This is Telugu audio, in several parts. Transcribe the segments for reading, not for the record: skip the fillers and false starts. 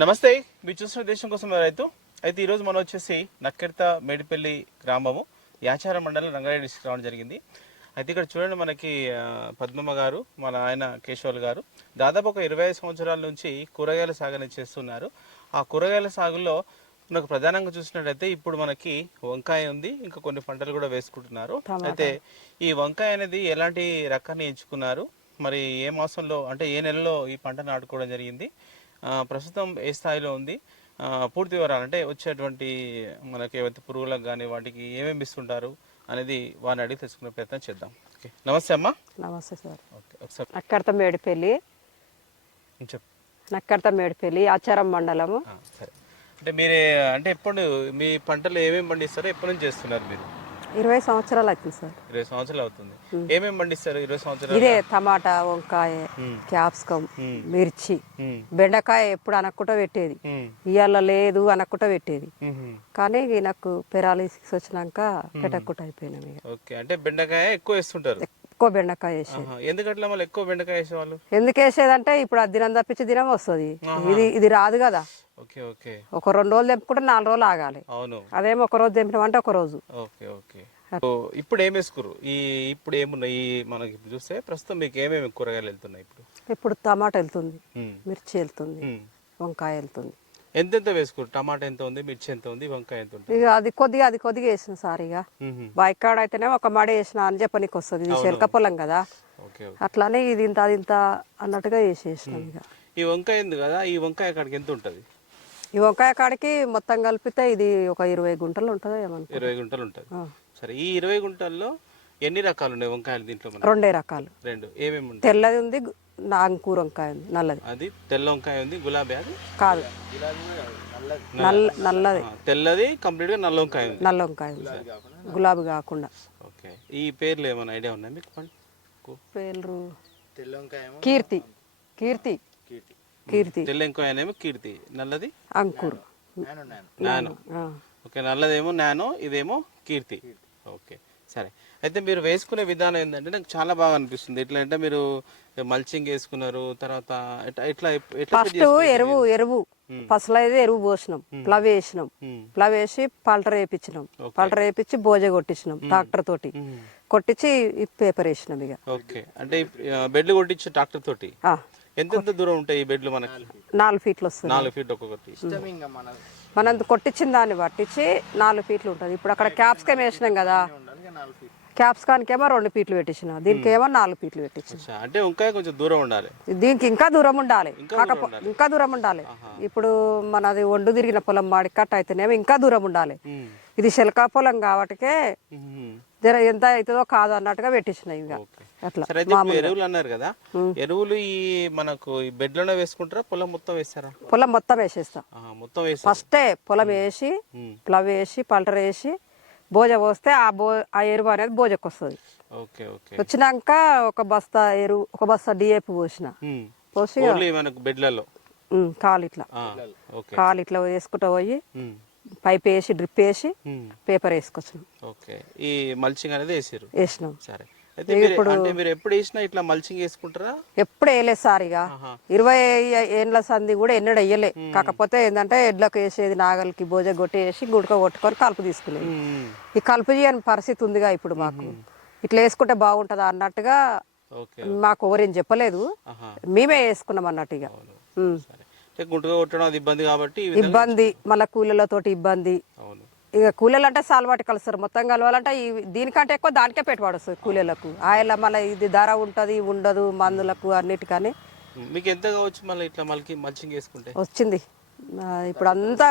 నమస్తే, మీరు చూసిన దేశం కోసం రైతు. అయితే ఈరోజు మనం వచ్చేసి నక్కెర్త మేడిపల్లి గ్రామము యాచారం మండలం రంగారెడ్డి డిస్ట్రిక్ట్ రావడం జరిగింది. అయితే ఇక్కడ చూడండి, మనకి పద్మమ్మ గారు, మన ఆయన కేశవల్ గారు దాదాపు ఒక 25 సంవత్సరాల నుంచి కూరగాయల సాగుని చేస్తున్నారు. ఆ కూరగాయల సాగులో మనకు ప్రధానంగా చూసినట్టయితే ఇప్పుడు మనకి వంకాయ ఉంది, ఇంకా కొన్ని పంటలు కూడా వేసుకుంటున్నారు. అయితే ఈ వంకాయ అనేది ఎలాంటి రకాన్ని ఎంచుకున్నారు, మరి ఏ మాసంలో అంటే ఏ నెలలో ఈ పంట నాటుకోవడం జరిగింది, ప్రస్తుతం ఏ స్థాయిలో ఉంది, పూర్తి వివరాలు అంటే వచ్చేటువంటి మనకి ఏవైతే పురుగులకు కానీ వాటికి ఏమేమి ఇస్తుంటారు అనేది వారిని అడిగి తెలుసుకునే ప్రయత్నం చేద్దాం. ఓకే, నమస్తే అమ్మా. నమస్తే సార్. ఓకే, ఒకసారి నక్కర్త మేడిపల్లి, చెప్పు. నక్కర్త మేడిపల్లి ఆచారం మండలము. సరే, అంటే మీరే అంటే ఎప్పుడు మీ పంటలు ఏమేమి పండిస్తారో ఎప్పటి నుంచి చేస్తున్నారు మీరు? 20 సంవత్సరాలు అవుతుంది సార్. 20 సంవత్సరాలు అవుతుంది. ఏమేమి పండిస్తారు 20 సంవత్సరాలు? ఇదే టమాటా, వంకాయ, క్యాప్సికం, మిర్చి, బెండకాయ ఎప్పుడు అనక్కుట పెట్టేది, ఇవాళ లేదు అనక్కుట పెట్టేది. కానీ నాకు పెరాలిసిస్ వచ్చినాక పెట్టక్కుట అయిపోయినాం. ఓకే, అంటే బెండకాయ ఎక్కువ వేస్తుంటారు? ఎక్కువ బెండకాయ వేసేది. ఎందుకట్లా మళ్ళీ ఎక్కువ బెండకాయ వేసేవాళ్ళు? ఎందుకు వేసేదంటే ఇప్పుడు అది దినం తప్పించి దినం వస్తుంది, ఇది రాదు కదా. ఓకే ఓకే, ఒక 2 రోజులు తెంపుకుంటే 4 రోజులు ఆగాలి. అవును, అదేమో ఒక రోజు తెంపినామంటే ఒక రోజు. Okay okay. ఇప్పుడు ఏం వేసుకురు? ఇప్పుడు ఏమున్నాయి మనకి చూస్తే ప్రస్తుతం మీకు ఏమేమి కూరగాయలు వెళ్తున్నాయి? ఇప్పుడు టమాటా వెళ్తుంది, మిర్చి వెళ్తుంది, వంకాయ వెళ్తుంది. ఎంతెంత వేసుకురు? టమాటా ఎంత ఉంది, మిర్చి ఎంత ఉంది, వంకాయ ఎంత ఉంది? ఇక అది కొద్దిగా వేసిన సార్. ఇక బైకాడ అయితేనే ఒక మడి వేసిన అని చెప్పనీకి వస్తుంది, ఇది శెలక పొలం కదా, అట్లానే ఇది ఇంత అది ఇంత అన్నట్టుగా వేసేసినాం. ఇక ఈ వంకాయ ఉంది కదా, ఈ వంకాయ కాడికి ఎంత ఉంటుంది? ఈ వంకాయ కాడికి మొత్తం కలిపితే ఇది ఒక 20 గుంటలు ఉంటుందో ఏమన్నా. 20 గుంటలు ఉంటుంది. సరే, ఈ 20 గుంటల్లో ఎన్ని రకాలు ఉన్నాయి వంకాయలు? దీంట్లో 2 రకాలు. 2 ఏమేమి ఉంటాయి? తెల్లది ఉంది, అంకూర వంకాయ ఉంది, నల్లది. అది తెల్ల వంకాయ ఉంది, గులాబీ అది కాదు, నల్లది. తెల్లది కంప్లీట్ గా నల్ల వంకాయ ఉంది, నల్ల వంకాయ ఉంది, గులాబీ కాకుండా. ఓకే, ఈ పేర్లు ఏమైనా ఐడియా ఉన్నాయి మీకు? పేర్లు కీర్తి, కీర్తి, కీర్తి. తెల్ల వంకాయనేమో కీర్తి, నల్లది అంకూర్, నానో. ఓకే, నల్లదేమో నానో, ఇదేమో కీర్తి. ఓకే, సరే. అయితే మీరు వేసుకునే విధానం ఏంటంటే నాకు చాలా బాగా అనిపిస్తుంది. ఎట్లా అంటే మీరు మల్చింగ్ వేసుకున్నారు, తర్వాత ఫస్ట్ ఎరువు ఫస్ట్ అయితే ఎరువు పోసినాం, ప్లవ్ వేసినాం, ప్లవ్ వేసి పల్టర్ వేయించినాం, పల్టర్ వేయించి బోజ కొట్టించినాం, ట్రాక్టర్ తోటి కొట్టించి పేపర్ వేసినాం. ఇక ఓకే, అంటే బెడ్లు కొట్టించి ట్రాక్టర్ తోటి ఎంత దూరం ఉంటాయి ఈ బెడ్లు? మనకి 4 ఫీట్లు వస్తుంది. 4 ఫీట్ ఒక్కొక్కటి. మనం కొట్టించిన దాన్ని పట్టించి 4 ఫీట్లు ఉంటుంది. ఇప్పుడు అక్కడ క్యాప్సికం వేసినాం కదా, క్యాప్సికానికి ఏమో 2 ఫీట్లు పెట్టించిన, దీనికి ఏమో 4 ఫీట్లు పెట్టించిన. అంటే వంకాయ కొంచెం దూరం ఉండాలి, దీనికి ఇంకా దూరం ఉండాలి, ఇంకా దూరం ఉండాలి. ఇప్పుడు మనది ఒండు తిరిగిన పొలం మాడి కట్ట అయితేనేమో ఇంకా దూరం ఉండాలి. ఇది శిల్కా పొలం కాబట్టికే జర ఎంత అవుతుందో కాదు అన్నట్టుగా పెట్టించినాయి. ఇంకా అట్లా ఎరువులు అన్నారు కదా, ఎరువులు ఈ మనకు ఈ బెడ్ లోనే వేసుకుంటారా, పొలం మొత్తం వేస్తారా? పొలం మొత్తం వేసేస్తా. మొత్తం ఫస్టే పొలం వేసి ప్లవ్ వేసి పల్టర్ వేసి బోజ పోస్తే ఆ ఎరువు అనేది బోజకు వస్తుంది. వచ్చినాక ఒక బస్తా ఎరువు, ఒక బస్తా డిఏపి పోసిన, పోసి బెడ్లలో కాలు ఇట్లా వేసుకుంటూ పోయి పైప్ వేసి డ్రిప్ వేసి పేపర్ వేసుకొచ్చినాం. ఈ మల్చింగ్ అనేది వేసినాం. సరే, ఇప్పుడు మీరు ఎప్పుడు వేసినా ఇట్లా మల్చింగ్ వేసుకుంటారా? ఎప్పుడు వేయలేదు సార్. ఇక 20 ఏళ్ళ సంది కూడా ఎన్నడూ వేయలే. కాకపోతే ఏంటంటే ఎడ్లకు వేసేది నాగలికి బోజ కొట్టి వేసి గుడక కొట్టుకొని కలుపు తీసుకునేది. ఈ కలుపు చేయని పరిస్థితి ఉందిగా ఇప్పుడు మాకు. ఇట్లా వేసుకుంటే బాగుంటుందా అన్నట్టుగా మాకు ఎవరేం చెప్పలేదు, మేమే వేసుకున్నాం అన్నట్టు. ఇక గుంటగా కొట్టడం అది ఇబ్బంది కాబట్టి ఇబ్బంది, మళ్ళీ కూలీలతోటి ఇబ్బంది. ఇక కూలీలు అంటే సాల్వాటి కలుస్తారు, మొత్తం కలవాలంటే దీనికంటే ఎక్కువ దానికే పెట్టుబడి వస్తుంది కూలీలకు. ఆయన మళ్ళీ ఇది ధర ఉంటుంది ఉండదు మందులకు అన్నిటికని. మీకు ఎంత కావచ్చు మళ్ళీ ఇట్లా మల్చింగ్ వేసుకుంటే? వచ్చింది ఇప్పుడు అంతా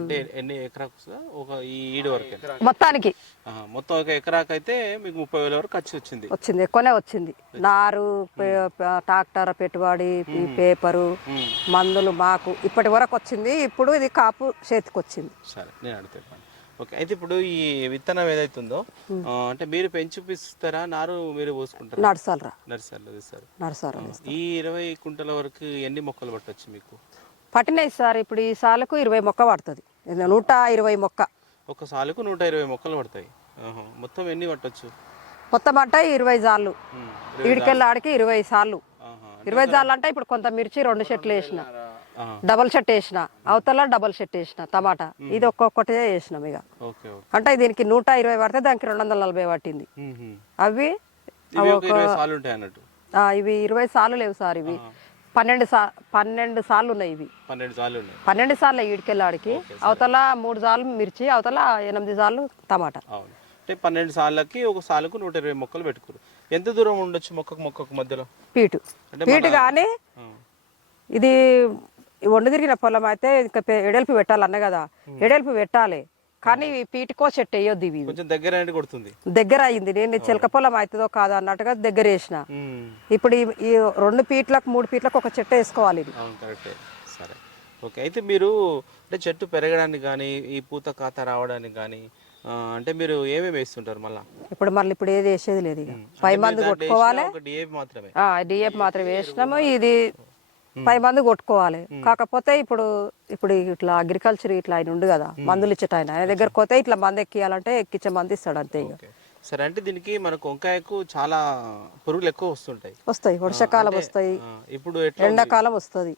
అంటే ఎన్ని ఎకరాకు? ఒక ఈడు వరకు మొత్తానికి మొత్తం ఒక ఎకరాకు అయితే మీకు 30,000 వరకు ఖర్చు వచ్చింది. ఎక్కువనే వచ్చింది. నారు, ట్రాక్టర్ పెట్టుబడి, పేపరు, మందులు మాకు ఇప్పటి వరకు వచ్చింది. ఇప్పుడు ఇది కాపు చేతికి వచ్చింది. సరే, నేను అడుగుతాను. ఓకే, అయితే ఇప్పుడు ఈ విత్తనం ఏదైతుందో అంటే మీరు పెంచుపిస్తారా, నారు మీరు పోసుకుంటారా? నర్సాలు. ఈ 20 కుంటల వరకు ఎన్ని మొక్కలు పట్టవచ్చు మీకు? పట్టినాయి సార్. ఇప్పుడు ఈ సాలకు 20 మొక్క పడుతుంది, 120 మొక్క. ఒక సాలుకు 120 మొక్కలు పడతాయి. మొత్తం ఎన్ని పట్టొచ్చు? మొత్తం అంటే 20 జాళ్ళు, ఈడికెళ్ళి ఆడికి 20 సార్లు. 20 జాళ్ళు అంటే ఇప్పుడు కొంత మిర్చి 2 చెట్లు వేసిన, డబల్ షెట్ వేసిన, అవతల డబల్ షెట్ వేసిన టమాటా. ఇది ఒక్కొక్కటే వేసినాం ఇక. Okay okay. అంటే దీనికి 120 పడితే దానికి 240 పట్టింది. అవి ఇవి ఒక 20 సార్లు ఉంటాయి అన్నట్టు. ఇవి 20 సార్లు లేవు సార్, ఇవి 12 సార్లు ఉన్నాయి. ఇవి 12 సార్లు ఉన్నాయి. 12 సార్లు ఈడికెళ్ళాడికి, అవతల 3 సార్లు మిర్చి, అవతల 8 సార్లు టమాటా. అవును. అంటే 12 సార్లకి ఒక సాలుకు 120 మొక్కలు పెట్టుకోరు. ఎంత దూరం ఉండొచ్చు మొక్కకు మధ్యలో? పీటు కానీ ఇది వండు తిరిగిన పొలం అయితే ఇంకా ఎడల్పు పెట్టాలన్న కదా, ఎడల్పు పెట్టాలి కానీ పీటుకో చెట్టు వేయొద్దు. ఇవి కొంచెం దగ్గర కొడుతుంది. దగ్గర అయింది. నేను చిలక పొలం అవుతుందో కాదో అన్నట్టుగా దగ్గర వేసిన. ఇప్పుడు ఈ 2 ఫీట్లకు 3 ఫీట్లకు ఒక చెట్టు వేసుకోవాలి ఇది. కరెక్టే. సరే ఓకే. అయితే మీరు అంటే చెట్టు పెరగడానికి కానీ ఈ పూత కాత రావడానికి కానీ అంటే మీరు ఏమేమి వేస్తుంటారు మళ్ళీ? ఇప్పుడు ఏది వేసేది లేదు. ఇక పై మందు కొట్టుకోవాలి, డిఏపి మాత్రమే వేసినాము. ఇది పై మందు కొట్టుకోవాలి. కాకపోతే ఇప్పుడు ఇట్లా అగ్రికల్చర్ ఇట్లా ఆయన ఉండు కదా, మందులు ఇచ్చేట ఆయన దగ్గరకు పోతే ఇట్లా మందు ఎక్కియాలంటే ఎక్కించే మంది ఇస్తాడు అంతే. ఇక సరే. అంటే దీనికి మనకు వంకాయకు చాలా పురుగులు ఎక్కువ వస్తాయి. వర్షాకాలం వస్తాయి, ఇప్పుడు ఎండాకాలం వస్తుంది.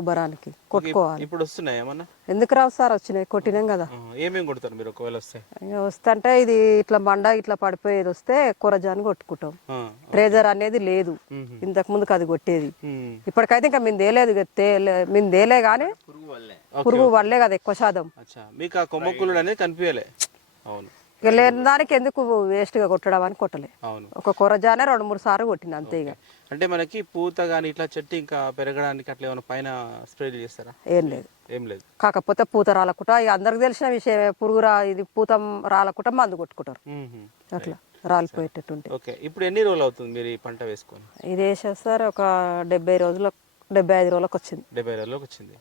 ఉబ్బరానికి కొట్టుకోవాలి. ఇప్పుడు వస్తున్నాయి ఏమన్నా? ఎందుకు రావు సార్, వచ్చినాయి, కొట్టినాం కదా. ఏమేమి కొడతారు మీరు ఒకవేళ వస్తే? వస్తుంటే ఇది ఇట్లా మండ ఇట్లా పడిపోయేది వస్తే కొరజాని కొట్టుకుంటాం. ట్రేజర్ అనేది లేదు, ఇంతకు ముందుకు అది కొట్టేది. ఇప్పటికైతే ఇంకా మేము తేలే కానీ పురుగు వల్లే కదా ఎక్కువ శాతం. మీకు ఆ కొమ్మకులు అనేది కనిపించలే? అవును. ఇక లేని దానికి ఎందుకు వేస్ట్ గా కొట్టడం అని కొట్టలే. ఒక కొరజానే 2-3 సార్లు కొట్టింది అంతే. ఇక అంటే మనకి పూత గానీ ఇట్లా చెట్టు ఇంకా పెరగడానికి అట్లా ఏమైనా పైన స్ప్రే చేస్తారా? ఏం లేదు. కాకపోతే పూత రాలకుండా ఇక అందరికి తెలిసిన విషయమే, ఇది పూత రాలకుండా మందు కొట్టుకుంటారు అట్లా రాలిపోయేటట్టుంటే. ఓకే. ఇప్పుడు ఎన్ని రోజులు అవుతుంది మీరు ఈ పంట వేసుకొని? ఇది వేసేది సార్ ఒక 75 రోజులకు వచ్చింది. 70 రోజులకు వచ్చింది.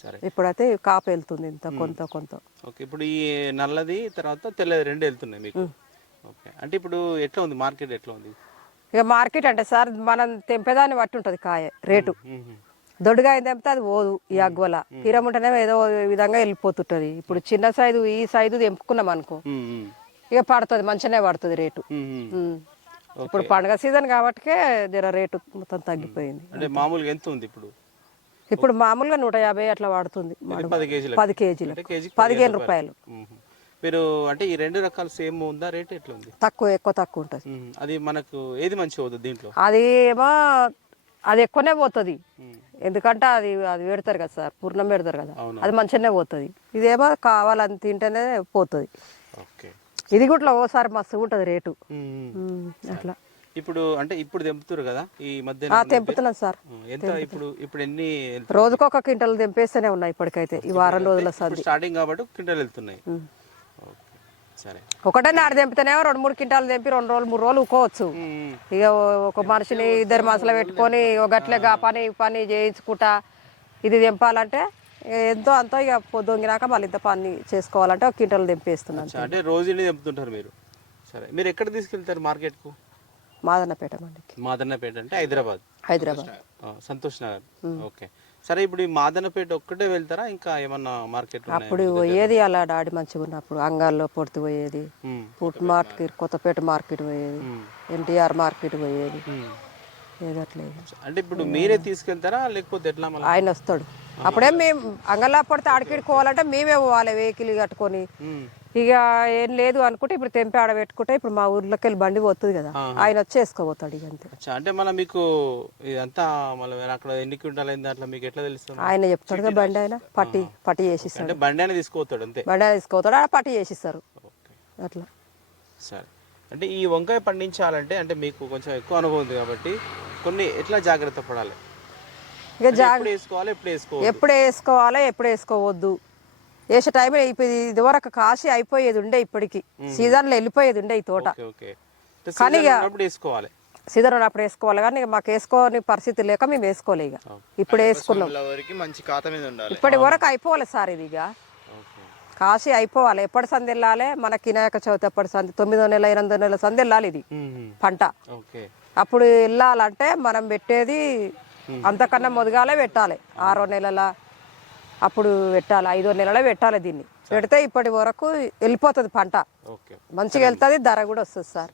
సరే. ఇప్పుడైతే కాపు వెళ్తుంది ఇంత కొంత. ఓకే. ఇప్పుడు ఈ నల్లది తర్వాత తెల్లది 2 వెళ్తున్నాయి మీకు. ఓకే. అంటే ఇప్పుడు ఎట్లా ఉంది మార్కెట్, ఎట్లా ఉంది? ఇక మార్కెట్ అంటే సార్ మనం తెంపేదాన్ని బట్టి ఉంటుంది కాయ రేటు. దొడ్డుగా అయింది తెంపితే అది పోదు. ఈ అగ్వల కీరముంటేనే ఏదో విధంగా వెళ్ళిపోతుంటది. ఇప్పుడు చిన్న సైజు ఈ సైజు తెంపుకున్నాం అనుకో ఇక పడుతుంది, మంచిగానే పడుతుంది రేటు. ఇప్పుడు పండుగ సీజన్ కాబట్టి జర రేటు మొత్తం తగ్గిపోయింది. అంటే మామూలుగా ఎంత ఉంది ఇప్పుడు? ఇప్పుడు మామూలుగా 150 అట్లా పడుతుంది. 10 కేజీలు 15 రూపాయలు. మీరు అంటే ఈ 2 రకాలు సేమ్ ఉందా రేట్? ఎట్లా ఉంది? ఎక్కువ తక్కువ ఉంటుంది. అది మనకు ఏది మంచిగా అవుతుంది దీంట్లో? అది ఏమో అది ఎక్కువనే పోతుంది, ఎందుకంటే అది పెడతారు కదా సార్, పూర్ణం పెడతారు కదా, అది మంచిగానే పోతుంది. ఇదేమో కావాలని తింటేనే పోతుంది. ఇది కూడా ఓసారి మస్తు ఉంటుంది రేటు అట్లా. ఇప్పుడు అంటే ఇప్పుడు తెంపుతారు కదా ఈ మధ్య? తెంపుతున్నాం సార్. ఎంత ఇప్పుడు ఎన్ని? రోజుకు 1 క్వింటల్ తెంపేస్తూనే ఉన్నాయి ఇప్పటికైతే. ఈ వారం రోజుల స్టార్టింగ్ కాబట్టి క్వింటల్ వెళ్తున్నాయి. సరే. ఒకటే నాడు తెంపితేనేమో 2-3 క్వింటాలు తెంపి 2 రోజులు 3 రోజులు ఊకోవచ్చు. ఇక ఒక మనిషిని 2 మనసులో పెట్టుకొని ఒక గట్లగా పని చేయించుకుంటా ఇది తెంపాలంటే ఎంతో అంతో ఇక పొద్దుంగినాక మళ్ళీ ఇంత పని చేసుకోవాలంటే 1 క్వింటల్ తెంపేస్తున్నాను. అంటే రోజు తెంపుతుంటారు మీరు? సరే. మీరు ఎక్కడ తీసుకెళ్తారు మార్కెట్కు? మాదన్నపేట మండికి. మాదన్నపేట అంటే హైదరాబాద్? సంతోష్ నగర్. ఓకే. సరే. ఇప్పుడు ఈ మాదన్నపేట ఒక్కటే వెళ్తారా ఇంకా ఏమన్నా మార్కెట్? అప్పుడు పోయేది అలా డాడీ మంచిగా ఉన్నప్పుడు అంగాల్లో పొడితే పోయేది, పుట్ మార్కెట్ కొత్తపేట మార్కెట్ పోయేది, ఎన్టీఆర్ మార్కెట్ పోయేది. అంటే ఇప్పుడు మీరే తీసుకెళ్తారా లేకపోతే ఎట్లా? ఆయన వస్తాడు. అప్పుడే మేము అంగల్లా పడితే ఆడికిడుకోవాలంటే మేమే పోవాలి వెహికల్ కట్టుకొని. ఇక ఏం లేదు అనుకుంటే ఇప్పుడు తెంపి ఆడ పెట్టుకుంటే ఇప్పుడు మా ఊర్లోకి వెళ్ళి బండి పోతుంది కదా, ఆయన వచ్చి వేసుకోపోతాడు. ఇక అంతే. అంటే మళ్ళీ మీకు ఇదంతా మళ్ళీ అక్కడ ఎన్ని క్వింటాలు అయింది అట్లా మీకు ఎట్లా తెలుస్తుంది? ఆయన చెప్తాడు కదా, బండి ఆయన పట్టి చేసిస్తాడు. అంటే బండి ఆయన తీసుకుపోతాడు అంతే? బండి ఆయన తీసుకుపోతాడు, ఆడ పట్టి చేసిస్తారు అట్లా. సరే. అంటే ఈ వంకాయ పండించాలంటే అంటే మీకు కొంచెం ఎక్కువ అనుభవం ఉంది కాబట్టి కొన్ని ఎట్లా జాగ్రత్త పడాలి? ఇక ఎప్పుడు వేసుకోవాలి ఎప్పుడు వేసుకోవద్దు, వేసే టైంలో ఇది వరకు కాసి అయిపోయేది ఉండే, ఇప్పటికి సీజన్లో వెళ్ళిపోయేది ఉండే ఈ తోట. కానీ సీజన్ ఉన్నప్పుడు వేసుకోవాలి, కానీ మాకు వేసుకోని పరిస్థితి లేక మేము వేసుకోలే. ఇక ఇప్పుడు వేసుకున్నాం. ఇప్పటి వరకు అయిపోవాలి సార్ ఇది. ఇక కాసి అయిపోవాలి. ఎప్పటి సంది వెళ్ళాలి మనకి వినాయక చవితి ఎప్పటి సంది 9వ నెల 8వ నెల సంది వెళ్ళాలి ఇది పంట. అప్పుడు వెళ్ళాలంటే మనం పెట్టేది అంతకన్నా మొదగాలే పెట్టాలి. 6వ నెలల అప్పుడు పెట్టాలి, 5వ నెలలో పెట్టాలి. దీన్ని పెడితే ఇప్పటి వరకు వెళ్ళిపోతుంది పంట, మంచిగా వెళ్తుంది, ధర కూడా వస్తుంది సార్.